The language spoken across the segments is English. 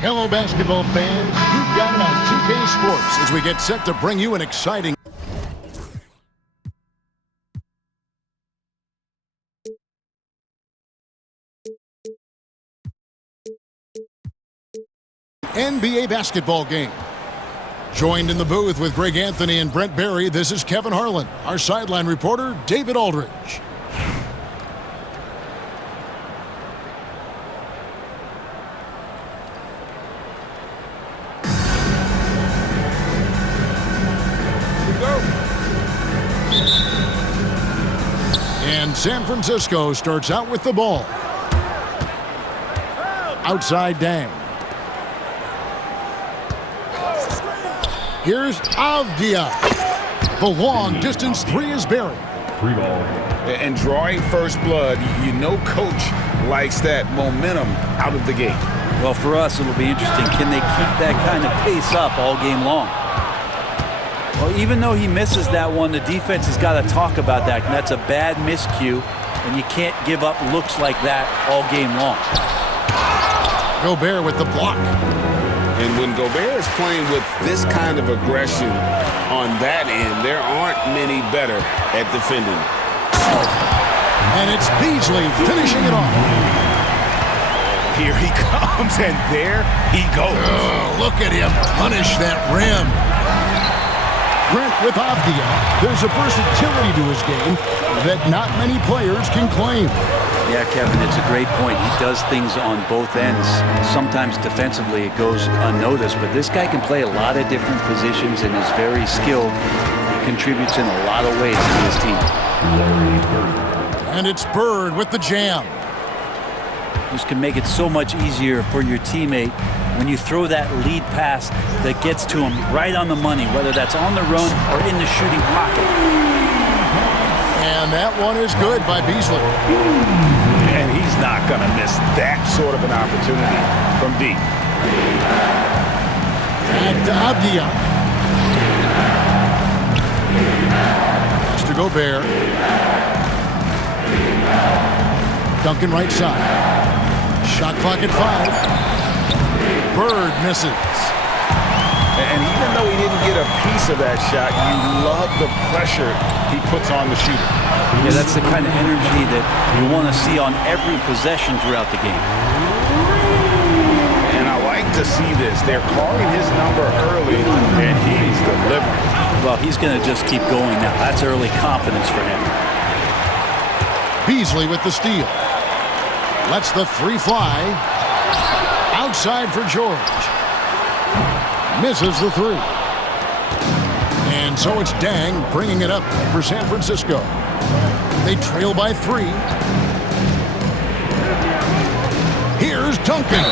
Hello, basketball fans. You've got it on 2K Sports as we get set to bring you an exciting NBA basketball game. Joined in the booth with Greg Anthony and Brent Barry, this is Kevin Harlan. Our sideline reporter, David Aldridge. And San Francisco starts out with the ball. Outside Dang. Here's Avdia. The long distance three is buried. Free ball. And drawing first blood, you know coach likes that momentum out of the gate. Well, for us, it'll be interesting. Can they keep that kind of pace up all game long? Well, even though he misses that one, the defense has got to talk about that. And that's a bad miscue, and you can't give up looks like that all game long. Gobert with the block. And when Gobert is playing with this kind of aggression on that end, there aren't many better at defending. And it's Beasley finishing it off. Here he comes, and there he goes. Oh, look at him punish that rim. Brent with Avdia. There's a versatility to his game that not many players can claim. Yeah, Kevin, it's a great point. He does things on both ends. Sometimes defensively it goes unnoticed, but this guy can play a lot of different positions and is very skilled. He contributes in a lot of ways to his team. And it's Bird with the jam. This can make it so much easier for your teammate when you throw that lead pass that gets to him right on the money, whether that's on the run or in the shooting pocket. And that one is good by Beasley. And he's not going to miss that sort of an opportunity from deep. And Avdia. Mr. Gobert. Duncan right side. Shot clock at 5. Bird misses. And even though he didn't get a piece of that shot, you love the pressure he puts on the shooter. Yeah, that's the kind of energy that you want to see on every possession throughout the game. And I like to see this. They're calling his number early, and he's delivering. Well, he's going to just keep going now. That's early confidence for him. Beasley with the steal. Lets the three fly. Outside for George. Misses the three. And so it's Dang bringing it up for San Francisco. They trail by 3. Here's Duncan.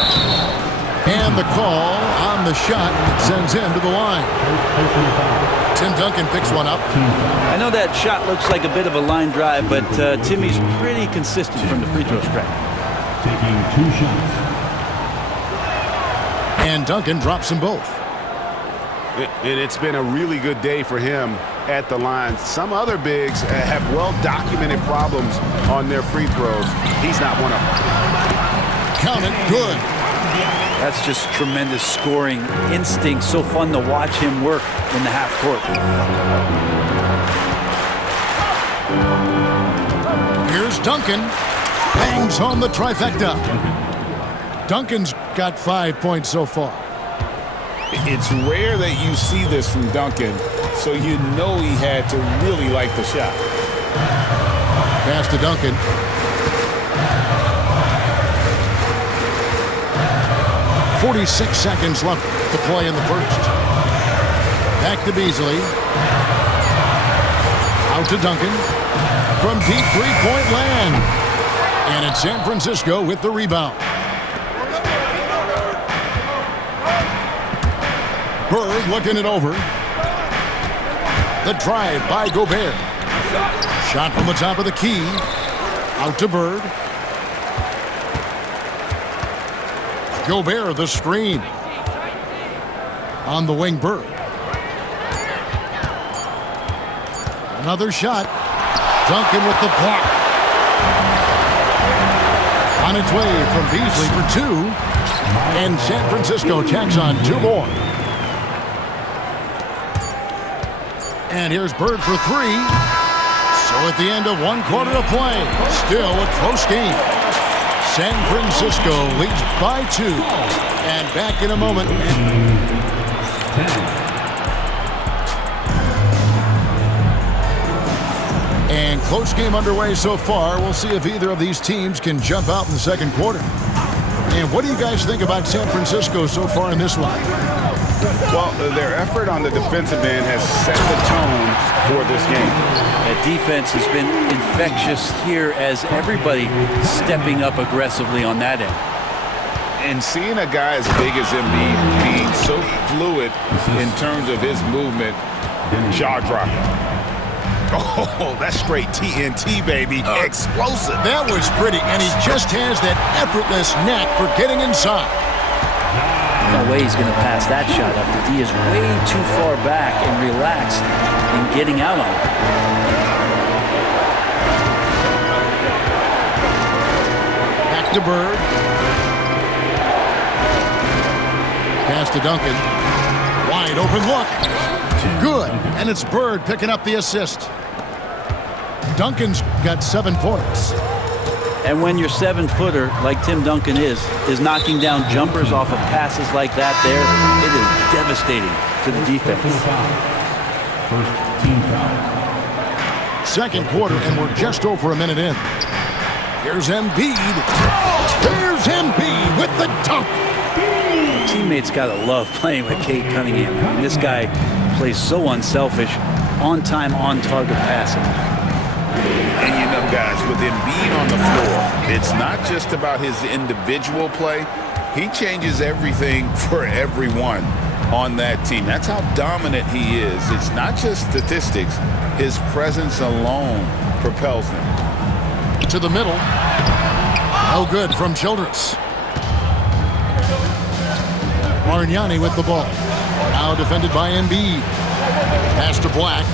And the call on the shot sends him to the line. Tim Duncan picks one up. I know that shot looks like a bit of a line drive, but Timmy's pretty consistent from the free throw stripe. Taking 2 shots. And Duncan drops them both. And it's been a really good day for him at the line. Some other bigs have well-documented problems on their free throws. He's not one of them. Count it, good. That's just tremendous scoring instinct. So fun to watch him work in the half court. Here's Duncan. Bangs home the trifecta. Duncan's got 5 points so far. It's rare that you see this from Duncan, so you know he had to really like the shot. Pass to Duncan. .46 seconds left to play in the first. Back to Beasley. Out to Duncan. From deep three-point land. And it's San Francisco with the rebound. Bird looking it over. The drive by Gobert. Shot from the top of the key. Out to Bird. Gobert the screen. On the wing, Bird. Another shot. Duncan with the block. On its way from Beasley for 2. And San Francisco tacks on 2 more. And here's Bird for 3. So at the end of 1 quarter of play, still a close game. San Francisco leads by 2. And back in a moment. And close game underway so far. We'll see if either of these teams can jump out in the second quarter. And what do you guys think about San Francisco so far in this one? Well, their effort on the defensive end has set the tone for this game. That defense has been infectious here as everybody stepping up aggressively on that end. And seeing a guy as big as Embiid being so fluid in terms of his movement, jaw-dropping. Oh, that's straight TNT, baby. Explosive. That was pretty, and he just has that effortless knack for getting inside. No way he's going to pass that shot up. The D is way too far back and relaxed in getting out on it. Back to Bird. Pass to Duncan. Wide open look. Good, and it's Bird picking up the assist. Duncan's got 7 points. And when your 7-footer, like Tim Duncan is knocking down jumpers off of passes like that there, it is devastating to the defense. First team foul. Second quarter, and we're just over a minute in. Here's Embiid. Here's Embiid with the dunk. Teammates gotta love playing with Cade Cunningham. I mean, this guy plays so unselfish, on time, on target passing. And you know, guys, with Embiid on the floor, it's not just about his individual play. He changes everything for everyone on that team. That's how dominant he is. It's not just statistics. His presence alone propels them. To the middle. No good from Childress. Bargnani with the ball. Now defended by Embiid. Pass to Black.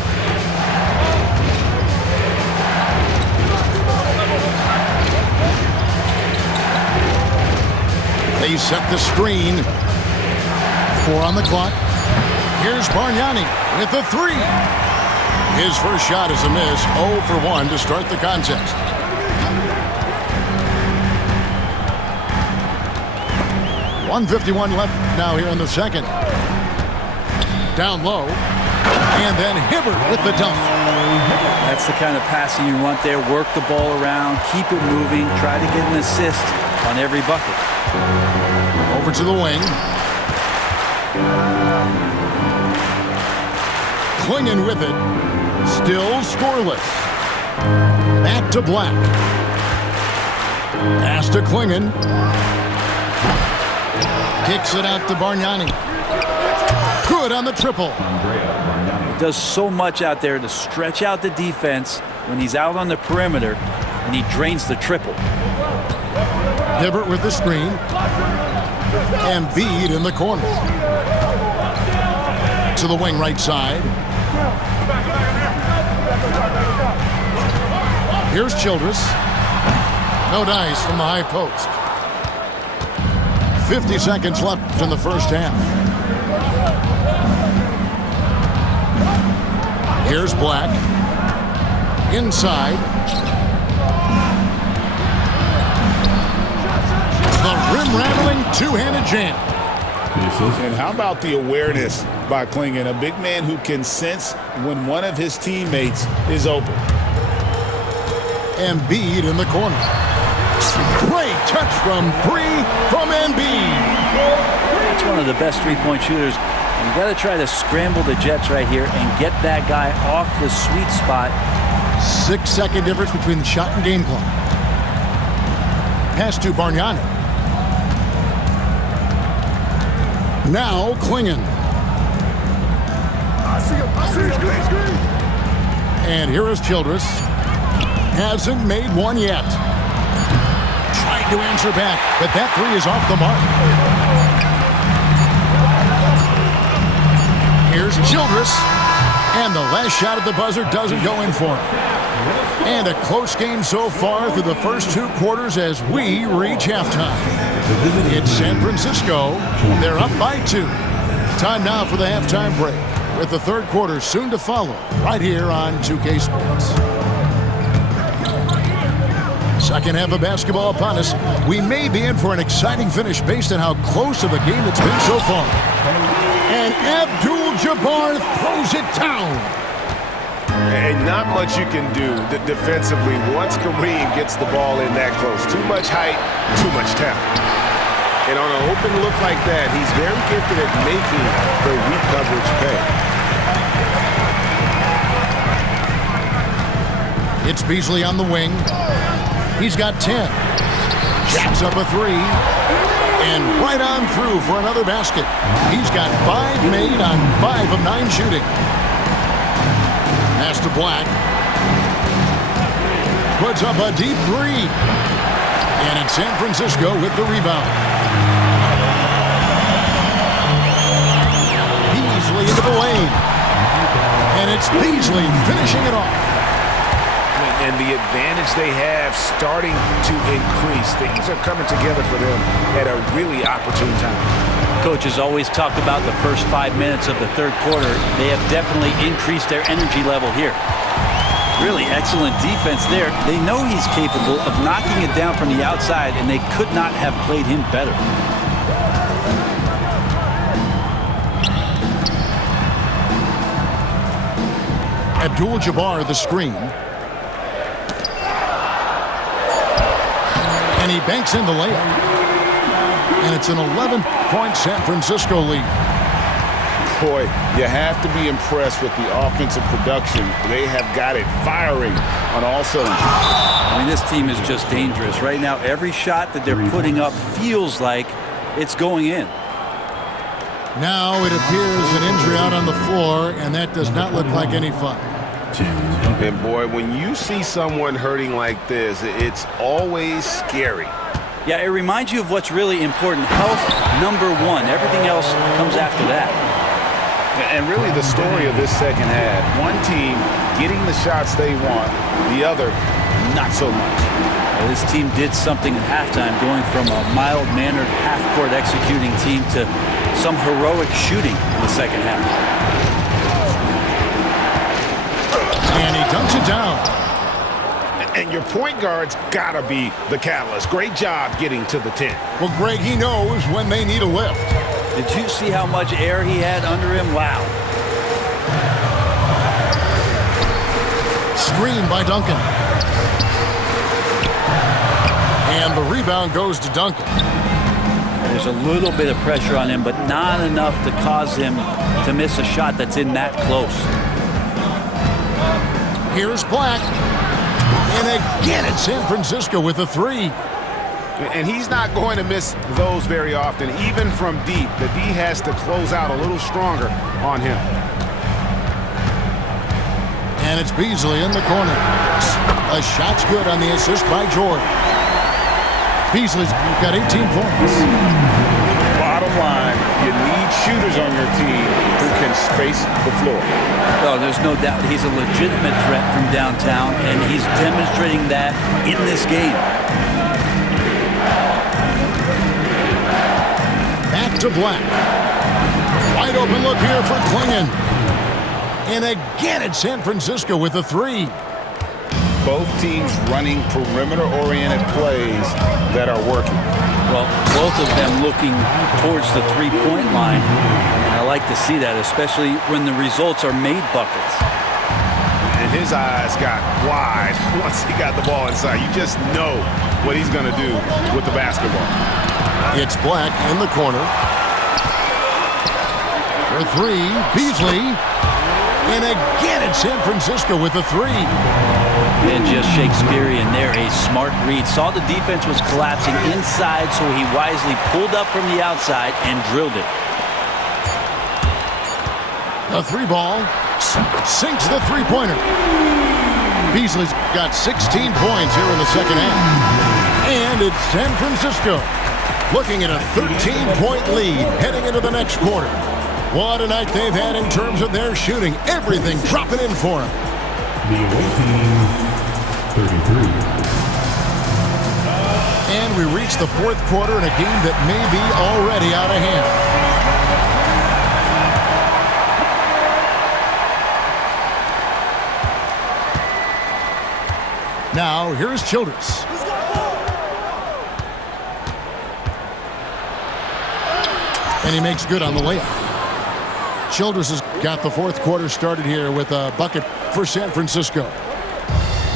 They set the screen. 4 on the clock. Here's Bargnani with the 3. His first shot is a miss. 0 for 1 to start the contest. .151 left now here in the second. Down low. And then Hibbert with the dunk. That's the kind of passing you want there. Work the ball around, keep it moving, try to get an assist on every bucket. Over to the wing. Clingan with it. Still scoreless. Back to Black. Pass to Clingan. Kicks it out to Bargnani. Good on the triple. He does so much out there to stretch out the defense when he's out on the perimeter, and he drains the triple. Hibbert with the screen. Embiid in the corner. To the wing right side. Here's Childress. No dice from the high post. 50 seconds left in the first half. Here's Black. Inside. The rim-rattling two-handed jam. And how about the awareness by Clingan, a big man who can sense when one of his teammates is open. Embiid in the corner. Great touch from 3 from Embiid. That's one of the best three-point shooters. You got to try to scramble the Jets right here and get that guy off the sweet spot. 6-second difference between the shot and game clock. Pass to Bargnani. Now Clingan. And here is Childress. Hasn't made one yet. Tried to answer back, but that 3 is off the mark. Here's Childress. And the last shot at the buzzer doesn't go in for him. And a close game so far through the first 2 quarters as we reach halftime. It's San Francisco. They're up by 2. Time now for the halftime break, with the third quarter soon to follow, right here on 2K Sports. Second half of basketball upon us. We may be in for an exciting finish based on how close of a game it's been so far. And Abdul-Jabbar throws it down. And not much you can do defensively once Kareem gets the ball in that close. Too much height, too much talent. And on an open look like that, he's very gifted at making the weak coverage pay. It's Beasley on the wing. He's got 10. Jacks up a 3. And right on through for another basket. He's got 5 made on 5 of 9 shooting. Pass to Black. Puts up a deep 3. And it's San Francisco with the rebound. Beasley into the lane. And it's Beasley finishing it off. And the advantage they have starting to increase. Things are coming together for them at a really opportune time. Coach has always talked about the first 5 minutes of the third quarter. They have definitely increased their energy level here. Really excellent defense there. They know he's capable of knocking it down from the outside, and they could not have played him better. Abdul-Jabbar the screen. And he banks in the layup. And it's an 11-point San Francisco lead. Boy, you have to be impressed with the offensive production. They have got it firing on all cylinders. I mean, this team is just dangerous. Right now, every shot that they're putting up feels like it's going in. Now it appears an injury out on the floor, and that does not look like any fun. And boy, when you see someone hurting like this, it's always scary. Yeah, it reminds you of what's really important. Health, number one. Everything else comes after that. And really the story of this second half, one team getting the shots they want, the other not so much. Well, this team did something at halftime, going from a mild-mannered half-court executing team to some heroic shooting in the second half. And he dunks it down. And your point guard's got to be the catalyst. Great job getting to the 10. Well, Greg, he knows when they need a lift. Did you see how much air he had under him? Wow. Screen by Duncan. And the rebound goes to Duncan. There's a little bit of pressure on him, but not enough to cause him to miss a shot that's in that close. Here's Black. And again, it's San Francisco with a 3. And he's not going to miss those very often. Even from deep, the D has to close out a little stronger on him. And it's Beasley in the corner. A shot's good on the assist by George. Beasley's got 18 points. Bottom line, you need shooters on your team who can space the floor. Oh, there's no doubt he's a legitimate threat from downtown, and he's demonstrating that in this game. Back to Black. Wide open look here for Klingon. And again, it's San Francisco with a 3. Both teams running perimeter-oriented plays that are working. Well, both of them looking towards the three-point line. And I like to see that, especially when the results are made buckets. And his eyes got wide once he got the ball inside. You just know what he's going to do with the basketball. It's Black in the corner. For 3, Beasley. And again, it's San Francisco with a 3. And just Shakespearean there, a smart read. Saw the defense was collapsing inside, so he wisely pulled up from the outside and drilled it. The 3 ball sinks the three-pointer. Beasley's got 16 points here in the second half. And it's San Francisco looking at a 13-point lead heading into the next quarter. What a night they've had in terms of their shooting. Everything dropping in for them. The away team, 33. And we reach the fourth quarter in a game that may be already out of hand. Now, here's Childress. And he makes good on the layup. Childress has got the fourth quarter started here with a bucket for San Francisco.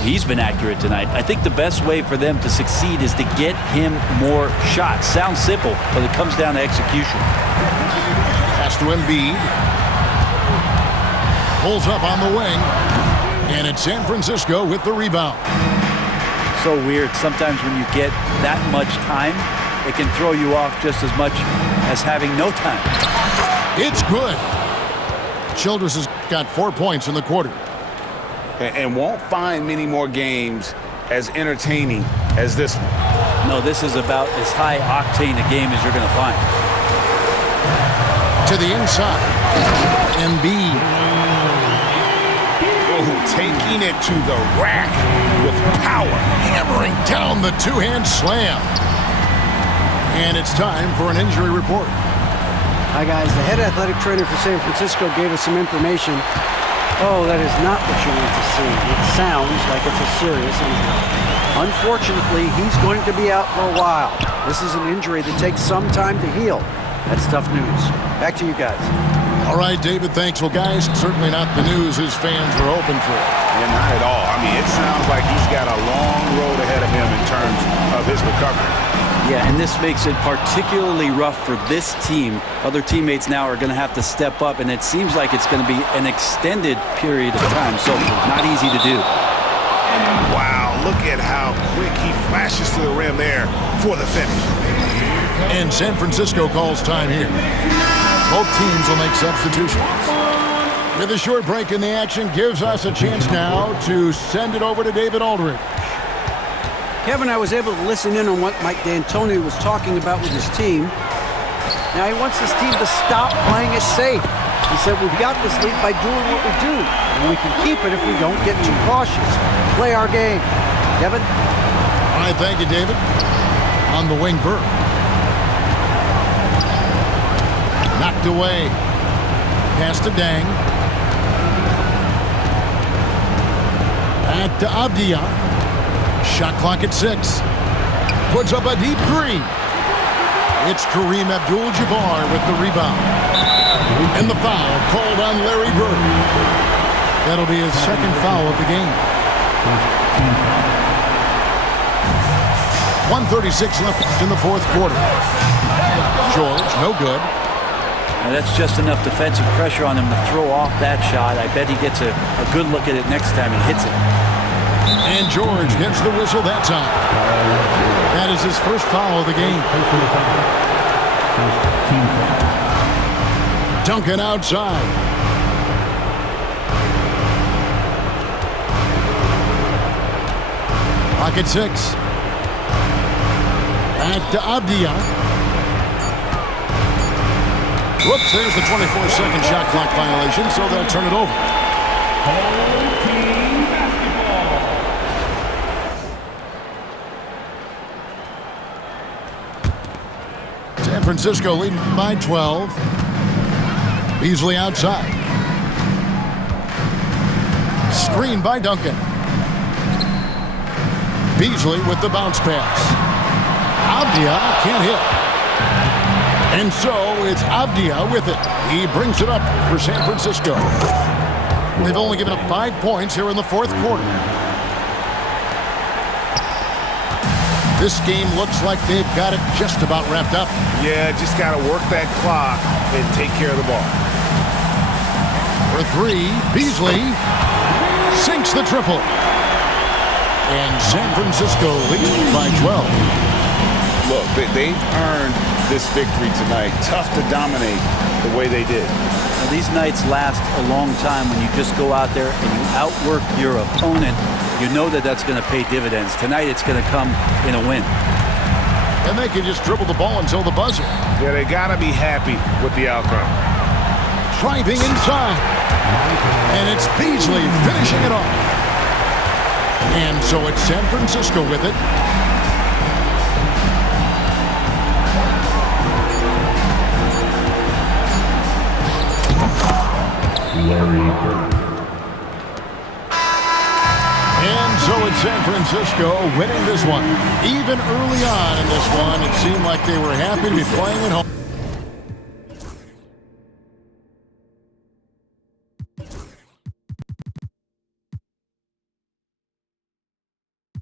He's been accurate tonight. I think the best way for them to succeed is to get him more shots. Sounds simple, but it comes down to execution. Pass to Embiid. Pulls up on the wing. And it's San Francisco with the rebound. So weird. Sometimes when you get that much time, it can throw you off just as much as having no time. It's good. Childress has got 4 points in the quarter. And won't find many more games as entertaining as this one. No, this is about as high octane a game as you're going to find. To the inside. Embiid. Oh, taking it to the rack with power. Hammering down the two-hand slam. And it's time for an injury report. Hi, guys. The head athletic trainer for San Francisco gave us some information. Oh, that is not what you want to see. It sounds like it's a serious injury. Unfortunately, he's going to be out for a while. This is an injury that takes some time to heal. That's tough news. Back to you guys. All right, David, thanks. Well, guys, certainly not the news his fans were hoping for. Yeah, not at all. I mean, it sounds like he's got a long road ahead of him in terms of his recovery. Yeah, and this makes it particularly rough for this team. Other teammates now are going to have to step up, and it seems like it's going to be an extended period of time, so not easy to do. Wow, look at how quick he flashes to the rim there for the finish. And San Francisco calls time here. Both teams will make substitutions. With a short break in the action, gives us a chance now to send it over to David Aldridge. Kevin, I was able to listen in on what Mike D'Antoni was talking about with his team. Now, he wants his team to stop playing it safe. He said, we've got this lead by doing what we do, and we can keep it if we don't get too cautious. Play our game. Kevin? All right, thank you, David. On the wing, Burke. Knocked away. Pass to Dang. Back to Avdia. Shot clock at 6. Puts up a deep three. It's Kareem Abdul-Jabbar with the rebound. And the foul called on Larry Bird. That'll be his second foul of the game. 1:36 left in the fourth quarter. George, no good. Now that's just enough defensive pressure on him to throw off that shot. I bet he gets a good look at it next time he hits it. And George gets the whistle that time. That is his first foul of the game. Duncan outside. Pocket 6. Back to Avdia. Whoops, there's the 24-second shot clock violation, so they'll turn it over. San Francisco leading by 12. Beasley outside. Screen by Duncan. Beasley with the bounce pass. Avdia can't hit. And so it's Avdia with it. He brings it up for San Francisco. They've only given up 5 points here in the fourth quarter. This game looks like they've got it just about wrapped up. Yeah, just got to work that clock and take care of the ball. For 3, Beasley sinks the triple. And San Francisco leads by 12. Look, they've earned this victory tonight. Tough to dominate the way they did. Now, these nights last a long time when you just go out there and you outwork your opponent. You know that that's going to pay dividends. Tonight it's going to come in a win. And they can just dribble the ball until the buzzer. Yeah, they got to be happy with the outcome. Driving inside. And it's Beasley finishing it off. And so it's San Francisco with it. Larry Bird. And so it's San Francisco winning this one. Even early on in this one, it seemed like they were happy to be playing at home.